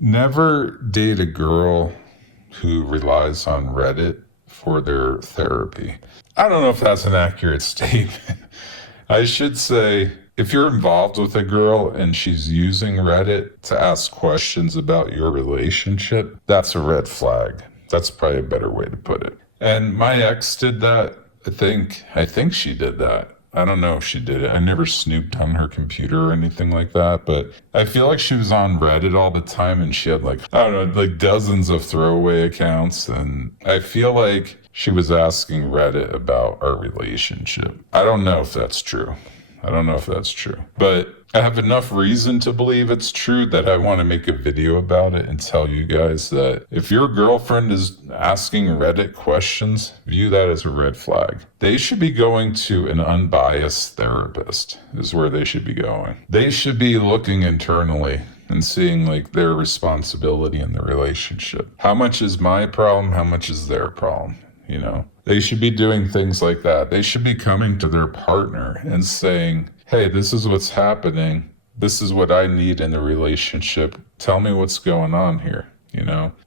Never date a girl who relies on Reddit for their therapy. I don't know if that's an accurate statement. I should say, if you're involved with a girl and she's using Reddit to ask questions about your relationship, that's a red flag. That's probably a better way to put it. And my ex did that. I think she did that. I don't know if she did it. I never snooped on her computer or anything like that, but I feel like she was on Reddit all the time and she had like, I don't know, like dozens of throwaway accounts. And I feel like she was asking Reddit about our relationship. I don't know if that's true. But I have enough reason to believe it's true that I want to make a video about it and tell you guys that if your girlfriend is asking Reddit questions, view that as a red flag. They should be going to an unbiased therapist, is where they should be going. They should be looking internally and seeing like their responsibility in the relationship. How much is my problem? How much is their problem? They should be doing things like that. They should be coming to their partner and saying, hey, this is what's happening. This is what I need in the relationship. Tell me what's going on here.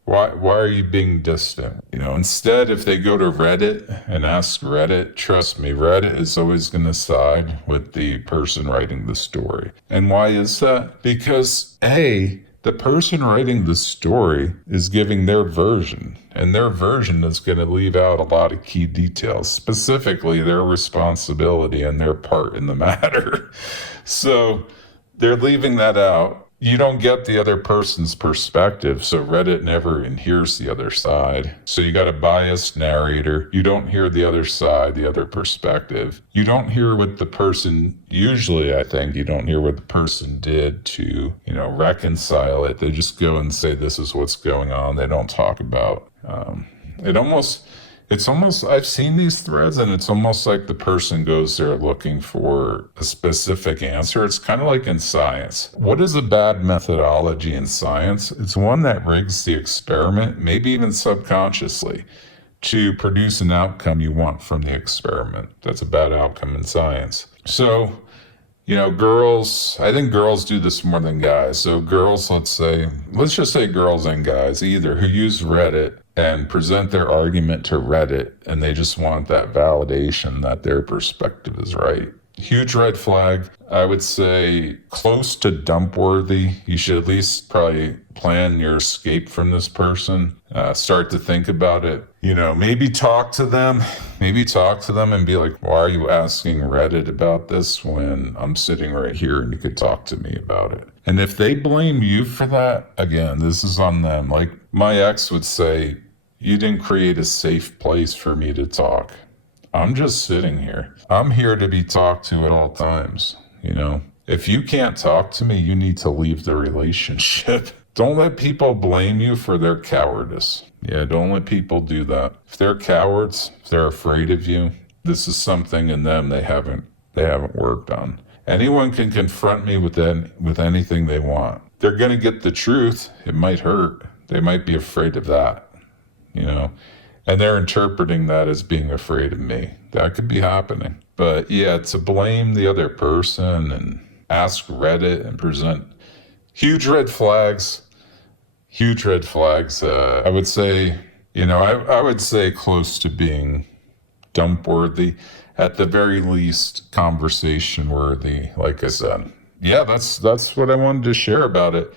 Why are you being distant? Instead, if they go to Reddit and ask Reddit, trust me, Reddit is always going to side with the person writing the story. And why is that? Because the person writing the story is giving their version, and their version is going to leave out a lot of key details, specifically their responsibility and their part in the matter. So they're leaving that out. You don't get the other person's perspective, so Reddit never hears the other side. So you got a biased narrator. You don't hear the other side, the other perspective. You don't hear what the person, usually I think, you don't hear what the person did to, reconcile it. They just go and say, this is what's going on. They don't talk about, it's almost, I've seen these threads and it's almost like the person goes there looking for a specific answer. It's kind of like in science. What is a bad methodology in science? It's one that rigs the experiment, maybe even subconsciously, to produce an outcome you want from the experiment. That's a bad outcome in science. So, I think girls do this more than guys. So girls, let's just say girls and guys either who use Reddit and present their argument to Reddit and they just want that validation that their perspective is right. Huge red flag. I would say close to dump worthy. You should at least probably plan your escape from this person. Start to think about it. Maybe talk to them and be like, why are you asking Reddit about this when I'm sitting right here and you could talk to me about it? And if they blame you for that, again, this is on them. Like my ex would say, you didn't create a safe place for me to talk. I'm just sitting here. I'm here to be talked to at all times. If you can't talk to me, you need to leave the relationship. Don't let people blame you for their cowardice. Yeah, don't let people do that. If they're cowards, if they're afraid of you, this is something in them they haven't worked on. Anyone can confront me with anything they want. They're going to get the truth. It might hurt. They might be afraid of that, and they're interpreting that as being afraid of me. That could be happening. But yeah, to blame the other person and ask Reddit and present huge red flags. I would say, I would say close to being dump worthy, at the very least conversation worthy. Like I said, yeah, that's what I wanted to share about it.